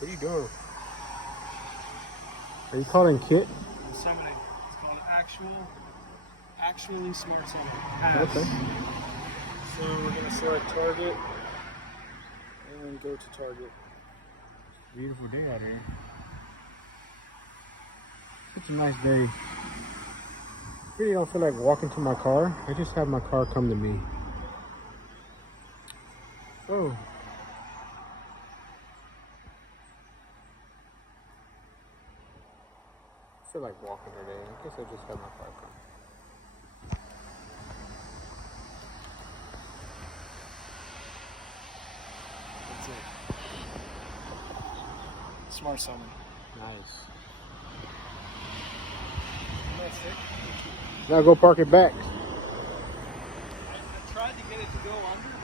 What are you doing? Are you calling Kit? I'm summoning. It's called Actually Smart Summon. Okay. So we're gonna select target and go to target. Beautiful day out here. It's a nice day. Really don't feel like walking to my car. I just have my car come to me. Oh. I feel like walking today. I guess I just have my car come. That's it. Smart Summon. Nice. That's it. Now go park it back. I tried to get it to go under.